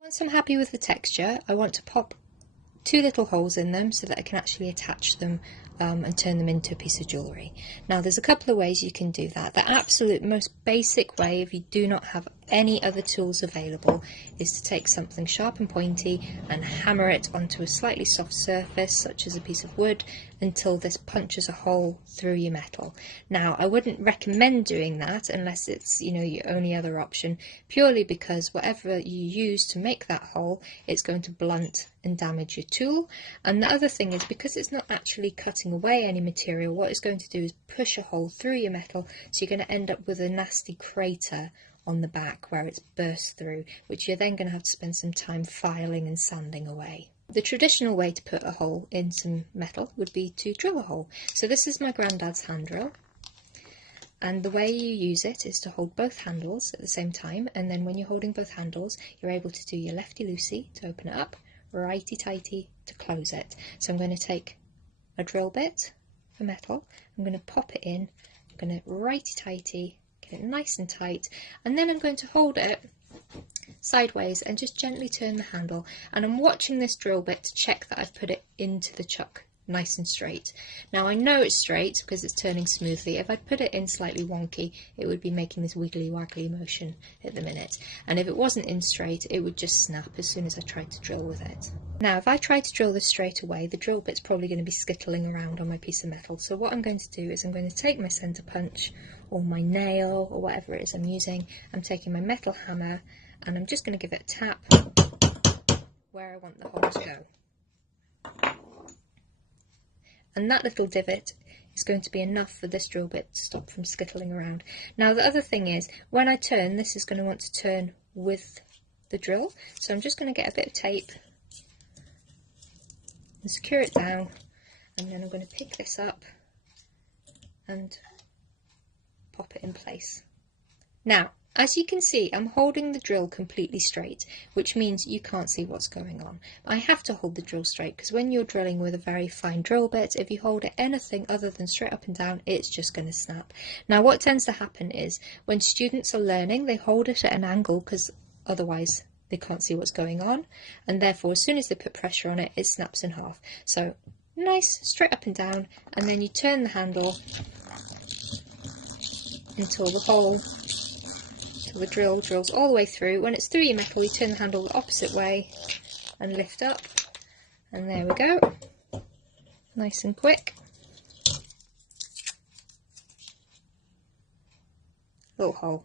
Once I'm happy with the texture, I want to pop 2 little holes in them so that I can actually attach them and turn them into a piece of jewellery. Now there's a couple of ways you can do that. The absolute most basic way, if you do not have any other tools available, is to take something sharp and pointy and hammer it onto a slightly soft surface such as a piece of wood until this punches a hole through your metal. Now I wouldn't recommend doing that unless it's your only other option, purely because whatever you use to make that hole, it's going to blunt and damage your tool. And the other thing is, because it's not actually cutting away any material, what it's going to do is push a hole through your metal, so you're going to end up with a nasty crater on the back where it's burst through, which you're then going to have to spend some time filing and sanding away. The traditional way to put a hole in some metal would be to drill a hole. So this is my granddad's hand drill, and the way you use it is to hold both handles at the same time, and then when you're holding both handles you're able to do your lefty-loosey to open it up, righty-tighty to close it. So I'm going to take a drill bit for metal, I'm going to pop it in, I'm going to righty-tighty, get it nice and tight, and then I'm going to hold it sideways and just gently turn the handle, and I'm watching this drill bit to check that I've put it into the chuck nice and straight. Now I know it's straight because it's turning smoothly. If I put it in slightly wonky, it would be making this wiggly waggly motion at the minute, and if it wasn't in straight it would just snap as soon as I tried to drill with it. Now if I try to drill this straight away, the drill bit's probably going to be skittling around on my piece of metal, so what I'm going to do is I'm going to take my centre punch or my nail or whatever it is I'm using. I'm taking my metal hammer and I'm just going to give it a tap where I want the hole to go. And that little divot is going to be enough for this drill bit to stop from skittling around. Now the other thing is, when I turn, this is going to want to turn with the drill, so I'm just going to get a bit of tape and secure it down, and then I'm going to pick this up and pop it in place. Now as you can see, I'm holding the drill completely straight, which means you can't see what's going on. I have to hold the drill straight because when you're drilling with a very fine drill bit, if you hold it anything other than straight up and down, it's just going to snap. Now what tends to happen is, when students are learning, they hold it at an angle because otherwise they can't see what's going on, and therefore as soon as they put pressure on it, it snaps in half. So nice straight up and down, and then you turn the handle until the hole, the drill drills all the way through. When it's through your metal, you turn the handle the opposite way and lift up, and there we go, nice and quick. Little hole.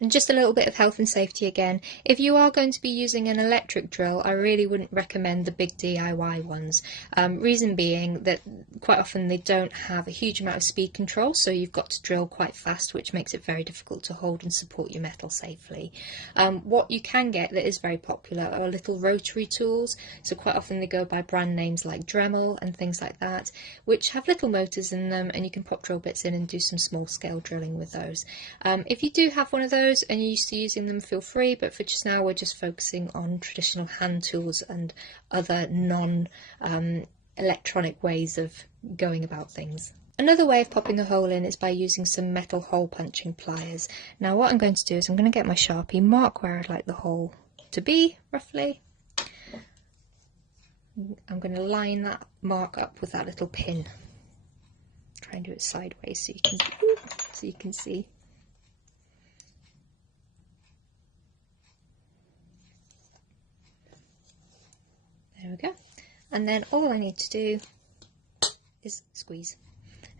And just a little bit of health and safety again, if you are going to be using an electric drill, I really wouldn't recommend the big DIY ones. Reason being that quite often they don't have a huge amount of speed control, so you've got to drill quite fast, which makes it very difficult to hold and support your metal safely. What you can get that is very popular are little rotary tools, so quite often they go by brand names like Dremel and things like that, which have little motors in them, and you can pop drill bits in and do some small scale drilling with those. If you do have one of those and you're used to using them, feel free, but for just now we're just focusing on traditional hand tools and other non-electronic ways of going about things. Another way of popping a hole in is by using some metal hole punching pliers. Now what I'm going to do is I'm going to get my Sharpie, mark where I'd like the hole to be roughly. I'm going to line that mark up with that little pin. Try and do it sideways so you can see. There we go, and then all I need to do is squeeze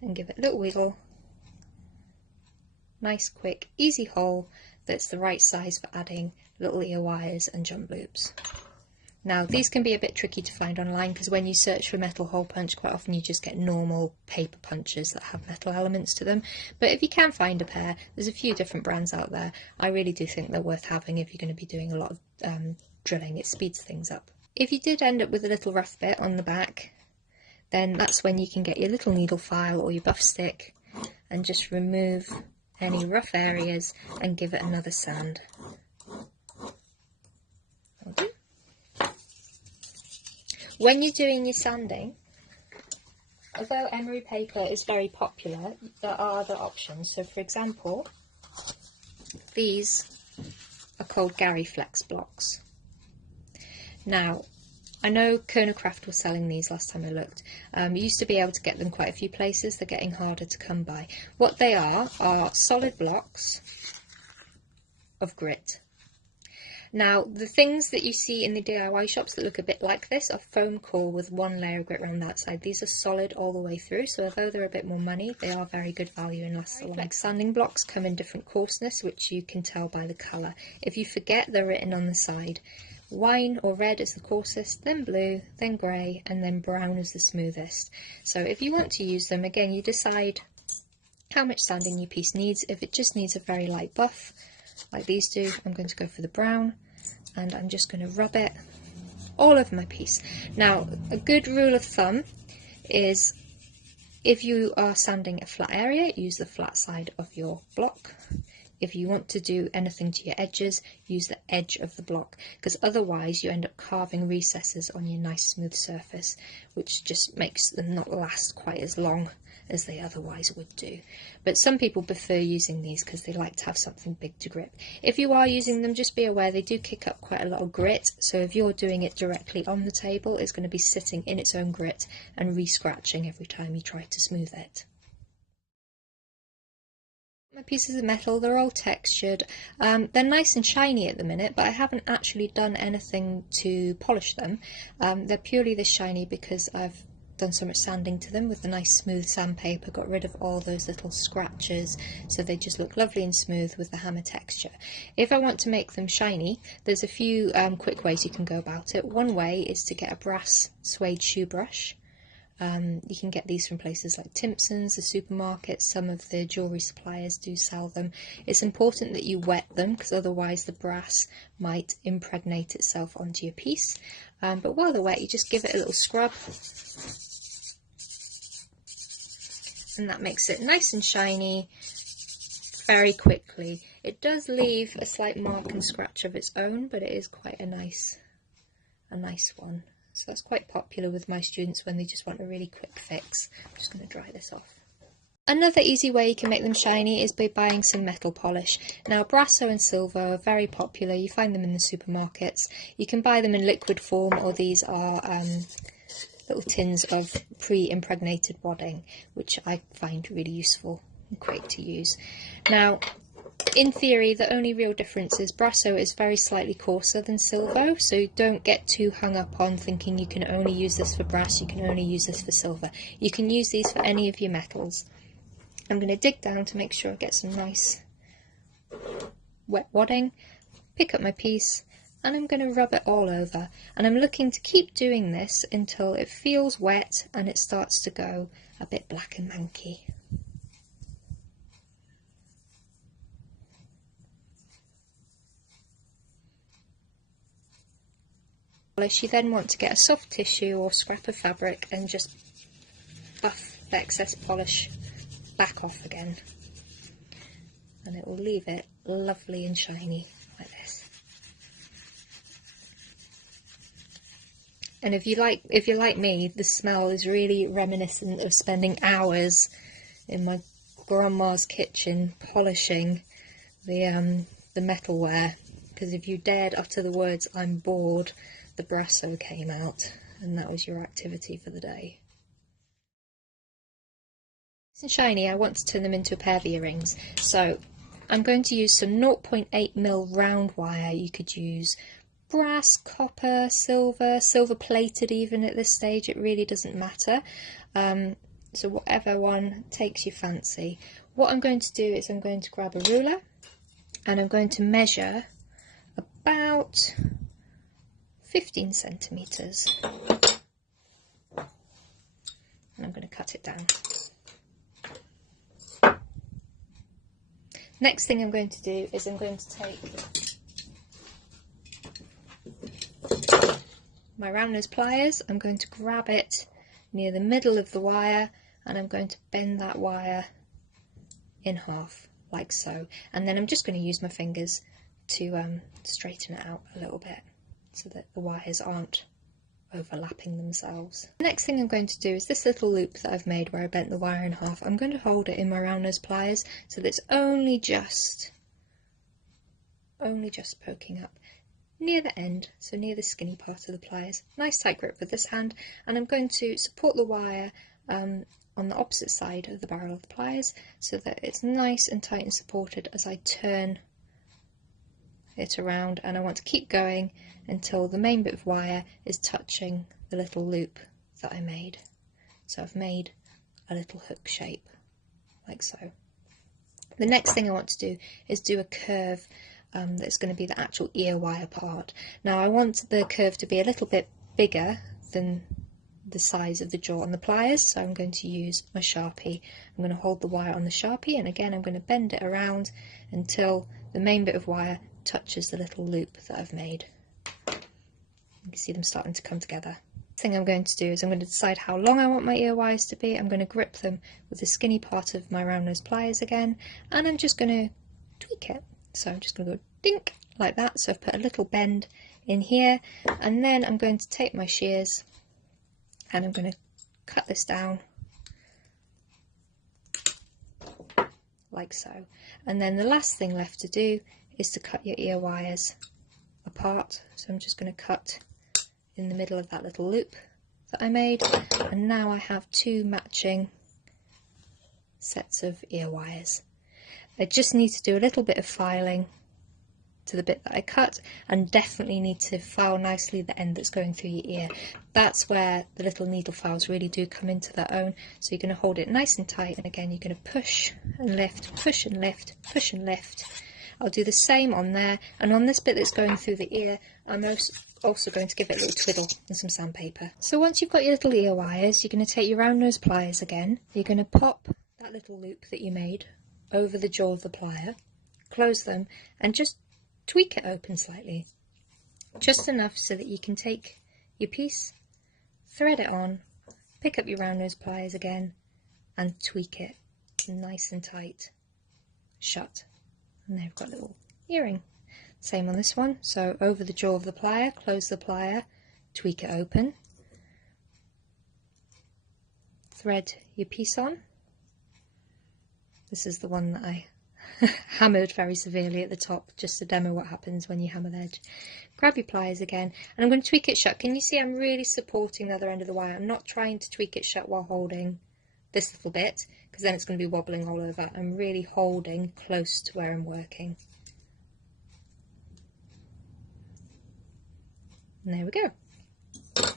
and give it a little wiggle. Nice, quick, easy hole that's the right size for adding little ear wires and jump loops. Now these can be a bit tricky to find online because when you search for metal hole punch, quite often you just get normal paper punches that have metal elements to them, but if you can find a pair, there's a few different brands out there. I really do think they're worth having if you're going to be doing a lot of drilling. It speeds things up. If you did end up with a little rough bit on the back, then that's when you can get your little needle file or your buff stick and just remove any rough areas and give it another sand. Okay. When you're doing your sanding, although emery paper is very popular, there are other options. So for example, these are called Gary Flex blocks. Now, I know Kernowcraft was selling these last time I looked. You used to be able to get them quite a few places. They're getting harder to come by. What they are solid blocks of grit. Now, the things that you see in the DIY shops that look a bit like this are foam core with one layer of grit around the outside. These are solid all the way through, so although they're a bit more money, they are very good value and last a long time. Sanding blocks come in different coarseness, which you can tell by the colour. If you forget, they're written on the side. Wine or red is the coarsest, then blue, then grey, and then brown is the smoothest. So if you want to use them, again, you decide how much sanding your piece needs. If it just needs a very light buff, like these do, I'm going to go for the brown, and I'm just going to rub it all over my piece. Now, a good rule of thumb is if you are sanding a flat area, use the flat side of your block. If you want to do anything to your edges, use the edge of the block, because otherwise you end up carving recesses on your nice smooth surface, which just makes them not last quite as long as they otherwise would do. But some people prefer using these because they like to have something big to grip. If you are using them, just be aware they do kick up quite a lot of grit, so if you're doing it directly on the table, it's going to be sitting in its own grit and re-scratching every time you try to smooth it. My pieces of metal, they're all textured. They're nice and shiny at the minute, but I haven't actually done anything to polish them. They're purely this shiny because I've done so much sanding to them with the nice smooth sandpaper, got rid of all those little scratches, so they just look lovely and smooth with the hammer texture. If I want to make them shiny, there's a few quick ways you can go about it. One way is to get a brass suede shoe brush. You can get these from places like Timpson's, the supermarkets, some of the jewellery suppliers do sell them. It's important that you wet them because otherwise the brass might impregnate itself onto your piece. But while they're wet, you just give it a little scrub, and that makes it nice and shiny very quickly. It does leave a slight mark and scratch of its own, but it is quite a nice one. So that's quite popular with my students when they just want a really quick fix. I'm just going to dry this off. Another easy way you can make them shiny is by buying some metal polish. Now, Brasso and silver are very popular. You find them in the supermarkets. You can buy them in liquid form, or these are little tins of pre-impregnated wadding, which I find really useful and great to use. Now, in theory, the only real difference is Brasso is very slightly coarser than silver, so don't get too hung up on thinking you can only use this for brass, you can only use this for silver. You can use these for any of your metals. I'm going to dig down to make sure I get some nice wet wadding, pick up my piece, and I'm going to rub it all over. And I'm looking to keep doing this until it feels wet and it starts to go a bit black and manky. You then want to get a soft tissue or scrap of fabric and just buff the excess polish back off again, and it will leave it lovely and shiny like this. And if you're like me, the smell is really reminiscent of spending hours in my grandma's kitchen polishing the metalware, because if you dared utter the words "I'm bored," the Brasso came out, and that was your activity for the day. Nice and shiny, I want to turn them into a pair of earrings. So I'm going to use some 0.8mm round wire. You could use brass, copper, silver plated even at this stage, it really doesn't matter. So whatever one takes your fancy. What I'm going to do is I'm going to grab a ruler and I'm going to measure about 15 centimetres, and I'm going to cut it down. Next thing I'm going to do is I'm going to take my round nose pliers, I'm going to grab it near the middle of the wire, and I'm going to bend that wire in half like so, and then I'm just going to use my fingers to straighten it out a little bit, so that the wires aren't overlapping themselves. The next thing I'm going to do is this little loop that I've made where I bent the wire in half. I'm going to hold it in my round nose pliers so that it's only just poking up. near the end, so near the skinny part of the pliers. Nice tight grip with this hand, and I'm going to support the wire on the opposite side of the barrel of the pliers so that it's nice and tight and supported as I turn it around, and I want to keep going until the main bit of wire is touching the little loop that I made. So I've made a little hook shape like so. The next thing I want to do is do a curve that's going to be the actual ear wire part. Now I want the curve to be a little bit bigger than the size of the jaw on the pliers, so I'm going to use my Sharpie. I'm going to hold the wire on the Sharpie, and again I'm going to bend it around until the main bit of wire touches the little loop that I've made. You can see them starting to come together. The thing I'm going to do is I'm going to decide how long I want my ear wires to be. I'm going to grip them with the skinny part of my round nose pliers again, and I'm just going to tweak it. So I'm just going to go dink like that. So I've put a little bend in here, and then I'm going to take my shears and I'm going to cut this down like so. And then the last thing left to do is to cut your ear wires apart. So I'm just going to cut in the middle of that little loop that I made, and now I have two matching sets of ear wires. I just need to do a little bit of filing to the bit that I cut, and definitely need to file nicely the end that's going through your ear. That's where the little needle files really do come into their own. So you're going to hold it nice and tight, and again you're going to push and lift, push and lift, push and lift. I'll do the same on there, and on this bit that's going through the ear I'm also going to give it a little twiddle and some sandpaper. So once you've got your little ear wires, you're going to take your round nose pliers again. You're going to pop that little loop that you made over the jaw of the plier, close them, and just tweak it open slightly, just enough so that you can take your piece, thread it on, pick up your round nose pliers again, and tweak it nice and tight shut. And there we've got a little earring. Same on this one, so over the jaw of the plier, close the plier, tweak it open, thread your piece on. This is the one that I hammered very severely at the top, just to demo what happens when you hammer the edge. Grab your pliers again, and I'm going to tweak it shut. Can you see I'm really supporting the other end of the wire? I'm not trying to tweak it shut while holding this little bit, because then it's going to be wobbling all over. I'm really holding close to where I'm working. And there we go.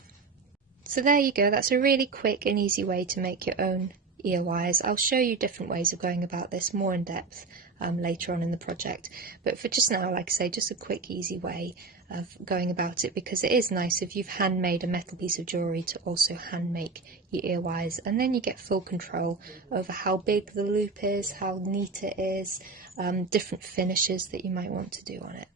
So there you go. That's a really quick and easy way to make your own ear wires. I'll show you different ways of going about this more in depth later on in the project, but for just now, like I say, just a quick easy way of going about it, because it is nice if you've handmade a metal piece of jewellery to also hand make your ear wires, and then you get full control over how big the loop is, how neat it is, different finishes that you might want to do on it.